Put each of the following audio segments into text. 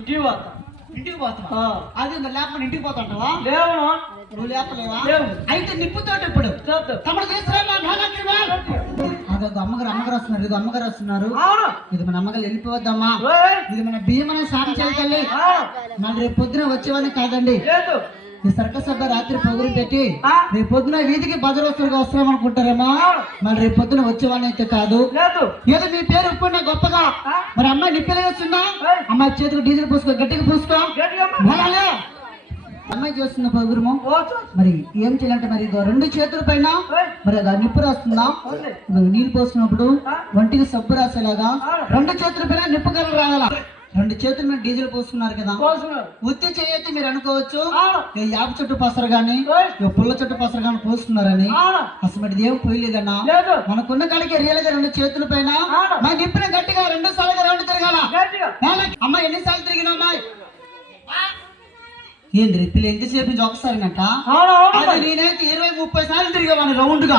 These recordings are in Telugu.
ఇంటికి పోతా. ఇంటికి పోతావా? ఆ. అది మరి లేకపోతే ఇంటికి పోతుంటావా? లేవును నువ్వు లేపలేవా? లేవు. అయితే నిప్పుతోటి ఇప్పుడు. అదే అమ్మగారు అమ్మగారు వస్తున్నారు ఇది అమ్మగారు వస్తున్నారు. ఇది మన అమ్మగారు వెళ్ళిపోవద్దమ్మా. ఇది మన భీమన సాగు చేయాలి ఆ, మన రేపు పొద్దున వచ్చేవాడిని కాదండి. ఈ సర్కస్ సభ రాత్రి పొగురు పెట్టి. రేపు పొద్దున వీధికి భద్రవస్తులుగా వస్తున్నాం అనుకుంటారేమో మరి రేపు పొద్దున వచ్చేవాడిని అయితే కాదు ఏదో మీ పేరు ఒప్పుకున్నా గొప్పగా. మరి అమ్మాయి నిప్పిలు వేస్తుందా. అమ్మాయి చేతికి డీజిల్ పూసుకో గట్టిగా పూసుకో. అమ్మాయి చేస్తున్న పొగురుము. మరి ఏం చేయాలంటే మరి ఇదో రెండు చేతుల పైన. మరి అది నిప్పు రాస్తుందా నీళ్ళు పోసినప్పుడు. ఒంటికి సబ్బు రాసేలాగా. రెండు చేతుల పైన నిప్పు కలర్ రావాలా రెండు చేతుల మీద డీజిల్ పోస్తున్నారు కదా. ఉత్తి చేయొచ్చు మీరు అనుకోవచ్చు. యాప చుట్టు పసరు గాని పుల్ల చుట్టు పసరు గాని పోస్తున్నారని. అసలు మరి ఏం పోయలేదన్నా? లేదు. మనకున్న కాడికి రియల్గా రెండు చేతుల పైన. మా నిప్పిన గట్టిగా రెండు సార్లుగా రౌండ్ తిరగాల. అమ్మాయి ఎన్నిసార్లు తిరిగినా అమ్మాయి? ఏంది రిప్పిల్ ఎంతసేపు అవును అది నేనైతే ఇరవై ముప్పై సార్లు తిరిగేవాడిని రౌండ్గా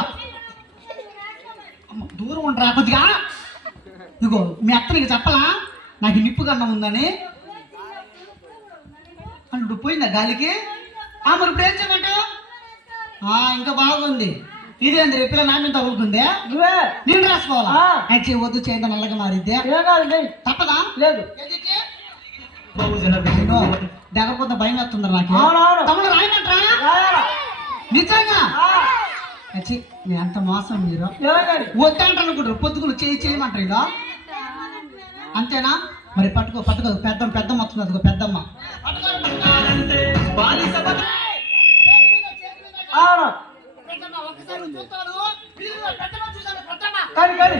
అమ్మ, దూరం ఉండరా కొద్దిగా. ఇగో మీ అత్త నీకు చెప్పలా? నాకు నిప్పు కన్నం ఉందని. అంటే పోయిందా గాలికి? ఆ మరి ఇప్పుడు ఏం చేయమంటావు ఇంకా బాగుంది. ఇదేంది రేపిల్ల నా మీద తగులుకుందే. నువ్వే నేను రాసుకోవాలా? చెయ్యి వద్దు చేయండి నల్లగా మారిద్దే. తప్పదా? లేదు. దగ్గరపోతే భయం వేస్తుంది నాకు. తమ్ముడు రాయమంటారా? నిజంగా? అంత మోసం మీరు. వద్దంటారు అనుకుంటారు పొద్దుకులు చేయి చేయమంటారు ఇలా. అంతేనా? మరి పట్టుకో పట్టుకో పెద్ద పెద్దమ్మ వస్తుంది అదిగో పెద్దమ్మ. కానీ కానీ.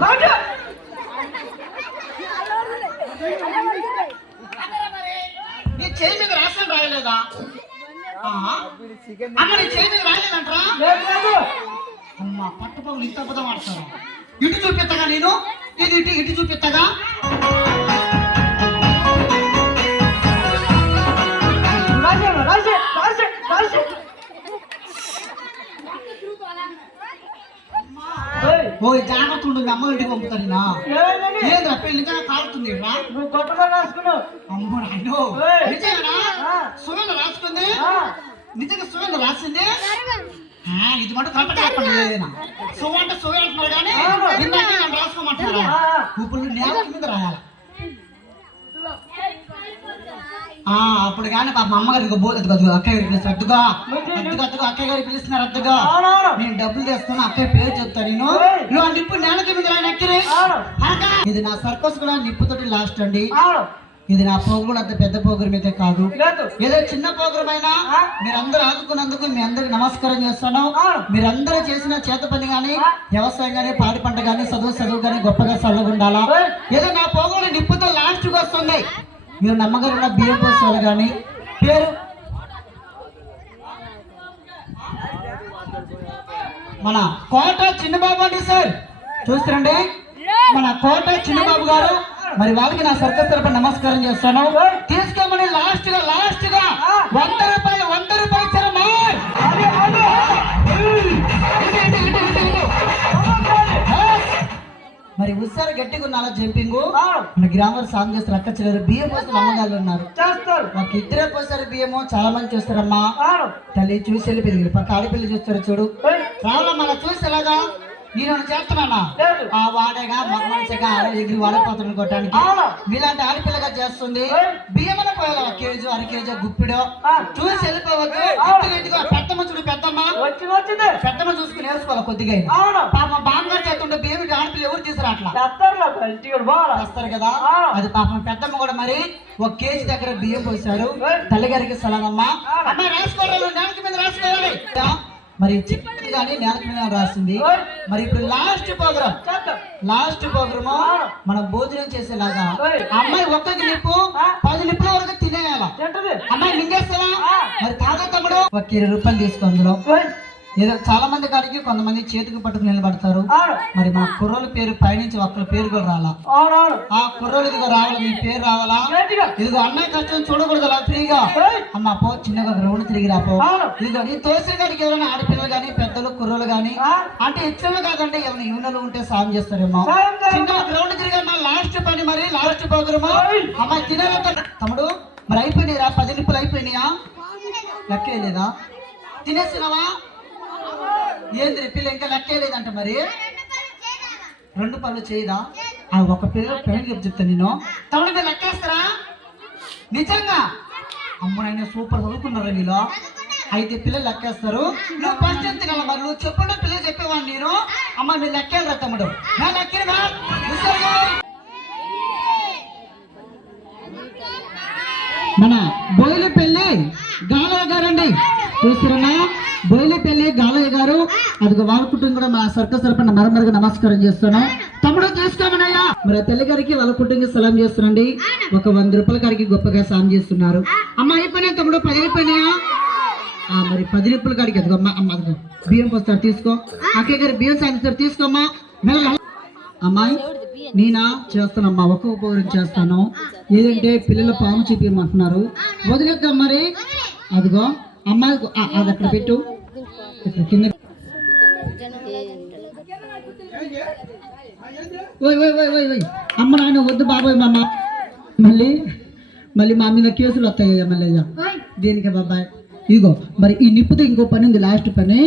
కాదు. నీ చేయి మీద రాసాను రాయలేదా. అమ్మ నీ చేయి మీద రాయలేదంటరా? లేదు లేదు. అమ్మ పట్టుపగులు ఇంత అబద్ధం ఆడతారు. ఇటు చూపిస్తాగా నేను? ఇది ఇటు ఇటు చూపిస్తాగా ఓ జాగ్రత్త ఉండు మీ అమ్మ ఇంటికి పంపుతాను నా? ఏంద్రా పెళ్ళి నిజంగా కాలుతుంది నువ్వు కొట్టమని రాసుకున్నావు. అమ్మో నాయనో. ఏయ్. నిజంగా. సుగంధ రాసుకుంది? నిజంగా సుగంధ రాసింది? ఇది మటు కరెక్ట్ చెప్పండి. ఏదైనా సువ అంటే సువ అంటున్నారు కానీ. ఇందాక. ఇప్పుడు నేల మీద రాయాలి. ఆ అప్పుడు కానీ పాప అమ్మగారు ఇదిగో బో ఇదిగో ఇదిగో అక్కయ్య గారు పిలుస్తారు అద్దుగా అద్దుగా అద్దుగా అక్కయ్య గారు పిలుస్తున్నారు అద్దుగా నేను డబ్బులు తెస్తున్నా అక్కయ్య పేరు చెప్తా నేను. నువ్వు నిప్పు నేలకి మీద రాయన. ఇది నా సర్కస్ కూడా నిప్పుతోటి లాస్ట్ అండి. ఇది నా పోగురు అంత పెద్ద పోగురు మీద కాదు. ఏదో చిన్న పోగురమైనా? మీరందరూ ఆదుకున్నందుకు మీ అందరికి నమస్కారం చేస్తాను. అవును. మీరందరూ చేసిన చేత పని గాని ఆ? వ్యవసాయం గాని పాడి పంట గాని చదువు చదువు గాని గొప్పగా చల్లగుండాలా. ఏదో నా పోగులు నిప్పుతో లాస్ట్గా వస్తుంది. మీరు నమ్మగారు బియ్యం పోసాలు గాని పేరు? మన కోట చిన్నబాబు అండి సార్. చూస్తారండి. మన కోట చిన్నబాబు గారు. మరి వాళ్ళకి నా సర్కస్ తరపున నమస్కారం చేస్తాను. తీసుకోమని లాస్ట్గా లాస్ట్గా వంద రూపాయలు వంద రూపాయలు ఇచ్చారమ్మా. మరి ఉత్సారు గట్టిగా ఉన్నారా జంపింగ్? అవును మన గ్రామాలు సాగు చేస్తారు అక్క చెల్లెలు బియ్యం పోసిన అమ్మగారు ఉన్నారు. ఒక ఇద్దరే పోసారు బియ్యము చాలా మంది చూస్తారమ్మా. తల్లి చూసి వెళ్ళిపోయింది పక్క ఆడపిల్ల చూస్తారు చూడు. ఏయ్, రావుల మన చూసి ఎలాగా? నేను చేస్తున్నానా? లేదు. ఆ వాడేగా మగ మనిషిగా ఆడ ఎగిరి కొట్టడానికి. మీలాంటి ఆడపిల్లగా చేస్తుంది. బియ్యమన పోయాలి ఒక కేజీ అర కేజీ గుప్పిడో. చూసి వెళ్ళిపోవద్దు. ఇంటికి పెద్దమ్మ చూడు పెద్దమ్మ. పెద్దమ్మ చూసుకుని నేర్చుకోవాలి కొద్దిగా పాప బామ్మగారు చేస్తుంటే బియ్యం ఆడపిల్ల ఎవరు తీసుకురా అట్లా? చేస్తారు కదా. అది పాపం పెద్దమ్మ కూడా మరి ఒక కేజీ దగ్గర బియ్యం పోసారు. తల్లిగారికి సలామమ్మ. అమ్మ. రాసుకోవాలి మీద రాసుకోవాలి. మరి చిన్నది కానీ నేలకి మీద రాసింది ఏయ్, మరి ఇప్పుడు లాస్ట్ ప్రోగ్రామ్ లాస్ట్ ప్రోగ్రామ్. మనం భోజనం చేసేలాగా అమ్మాయి ఒక్కకి నిప్పు. పది నిప్పుల వరకు తినేయాల అమ్మాయి మింగేస్తావా. మరి తాగా తమ్ముడు ఒక ఇరవై రూపాయలు తీసుకో అందులో ఏదో చాలా మంది కాడికి కొంతమంది చేతికి పట్టుకుని నిలబడతారు. మరి మా కుర్రోల పేరు పైనుంచి ఒక్కల పేరు కూడా రాలా. ఆ కుర్రోలు ఇదిగో రావాలా మీ పేరు రావాలా? ఇదిగో అన్నయ్య కష్టం చూడకూడదు అలా ఫ్రీగా అమ్మ పో చిన్నగా ఒక రౌండ్ తిరిగి రాపో ఇదిగో నీ తోసిన గారికి ఎవరైనా ఆడపిల్లలు కానీ పెద్దలు కుర్రోలు కానీ అంటే ఇచ్చలు కాదండి ఏమైనా యూనలు ఉంటే సాయం చేస్తారేమో. చిన్న గ్రౌండ్ తిరిగమ్మా పోగురమా అమ్మాయి తినేలా తమ్ముడు మరి అయిపోయినాయిరా పది నిప్పులు అయిపోయినాయా? లెక్కే లేదా తినేసినావా? ఏంది పిల్ల ఇంకా లెక్కే లేదంట మరి రెండు పనులు చేయదా? ఆ ఒక పిల్ల పెళ్ళి చెప్పి చెప్తా నేను తమ్ముడు మీరు లెక్కేస్తారా? నిజంగా? అమ్మనైనా సూపర్ చదువుకున్నారా నీలో అయితే పిల్లలు లెక్కేస్తారు. నువ్వు ఫస్ట్ ఎంత కదా మరి నువ్వు చెప్పండి పిల్లలు చెప్పేవాడిని నేను అమ్మ మీరు లెక్కేరా తమ్ముడు? నా. మన బోయిలపల్లి గాలయ్య గారండి చూస్తున్నా అదిగో వాళ్ళ కుటుంబం కూడా మా సర్కస్ తరపున మరమరుగా నమస్కారం చేస్తున్నాం. తమ్ముడు తీసుకోమనయ్యా మరి తల్లి గారికి వాళ్ళ కుటుంబం సలాం చేస్తున్నాండి ఒక వంద రూపాయల గారికి గొప్పగా సాయం చేస్తున్నారు. అమ్మ అయిపోయినా తమ్ముడు? పది అయిపోయినాయా మరి పది రూపాయల కాడికి అదిగో అమ్మ అమ్మ అదిగో. బియ్యం పోస్తారు తీసుకో. అక్క గారి బియ్యం సాయంత్రం తీసుకోమ్మా. మెల్లగా అమ్మాయి నేనా చేస్తానమ్మా. ఒక్కొక్క పౌరం చేస్తాను. ఏదంటే పిల్లల పాము చూపించమంటున్నారు వదిలేద్దాం మరి. అదిగో అమ్మాయి అది అక్కడ పెట్టు. కింద అమ్మ నాయన వద్దు బాబాయ్ మమ్మ మళ్ళీ మళ్ళీ మా మీద కేసులు వస్తాయి మళ్ళీ. దేనికి బాబాయ్? ఇగో మరి ఈ నిప్పుతో ఇంకో పని ఉంది లాస్ట్ పని.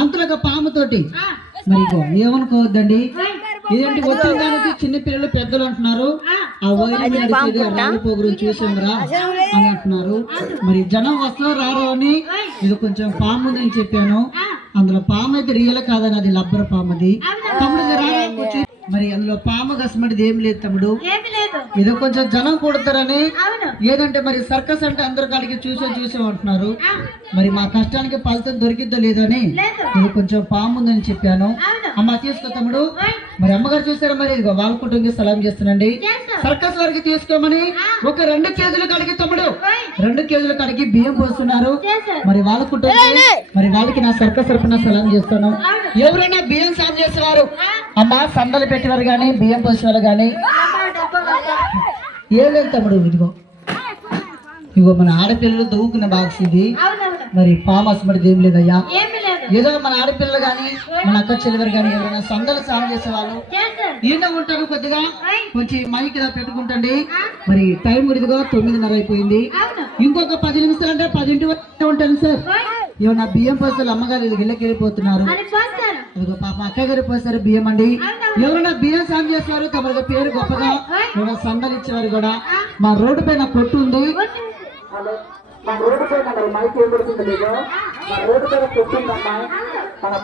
అంతలోగా పాముతోటి. మరి ఇగో ఏమనుకోవద్దండి? ఇదేంటి వచ్చిన దానికి చిన్న పిల్లలు పెద్దలు అంటున్నారు. ఆ. వైరు నడిచేది ఆ రాళ్ళ పోగురు చూసాంరా అని అంటున్నారు. మరి జనం వస్తున్నారు రారు అని? ఇది కొంచెం పాము ఉంది అని చెప్పాను అందులో పాము అయితే రియల్ కాదని అది లబ్బర పాము అది తమ్ముడు. మరి అందులో పాము కసమటిది ఏం లేదు తమ్ముడు. ఏదో కొంచెం జనం కొడతారని ఏదంటే మరి సర్కస్ అంటే అందరి కాడికి చూసే చూసే అంటున్నారు మరి మా కష్టానికి ఫలితం దొరికిద్దో లేదో అని ఇది కొంచెం పాము ఉందని చెప్పాను అమ్మ తీసుకో తమ్ముడు. మరి అమ్మగారు చూసారా మరి? ఇదిగో వాళ్ళ కుటుంబం సలాం చేస్తున్నాండి చేస్తా సర్కస్ వారికి తీసుకోమని ఒక రెండు కేజీలు కడిగి తమ్ముడు. రెండు కేజీలు కడిగి బియ్యం పోస్తున్నారు. మరి వాళ్ళ కుటుంబం మరి వాళ్ళకి నా సర్కస్ తరపున సలాం చేస్తాను. ఎవరైనా బియ్యం సాయం చేసేవారు? అమ్మ సందలు పెట్టేవారు కానీ బియ్యం పోసేవారు కానీ. ఏం లేదు తమ్ముడు ఇదిగో. ఇగో మన ఆడపిల్లలు దూకున్న బాక్స్ ఇది. మరి ఫామస్ మరి ఏం లేదయ్యా? ఏదో మన ఆడపిల్లలు కానీ మన అక్క చెల్లెలు కానీ ఎవరైనా సందలు సాయం చేసేవాళ్ళు చేస్తారు ఈయన ఉంటారు కొద్దిగా కొంచెం మైక్ ఇలా పెట్టుకుంటండి. మరి టైం ఇదిగో తొమ్మిదిన్నర అయిపోయింది. అవును. ఇంకొక పది నిమిషాలు అంటే పదింటి వరకు ఉంటాను సార్ ఏమన్నా బియ్యం పోస్తారు అమ్మగారు ఇది గిళ్ళకి వెళ్ళిపోతున్నారు. పాప అక్కయ్య గారు పోస్తారు బియ్యం అండి. ఎవరైనా బియ్యం సాయం చేస్తారు తమరికి పేరు గొప్పగా సందలు ఇచ్చేవారు కూడా. మా రోడ్డు పైన కొట్టు ఉంది. మన రోడ్డు పైన మరి మైక్ ఏం పడుతుంది మన రోడ్డు పైన కొట్టు మన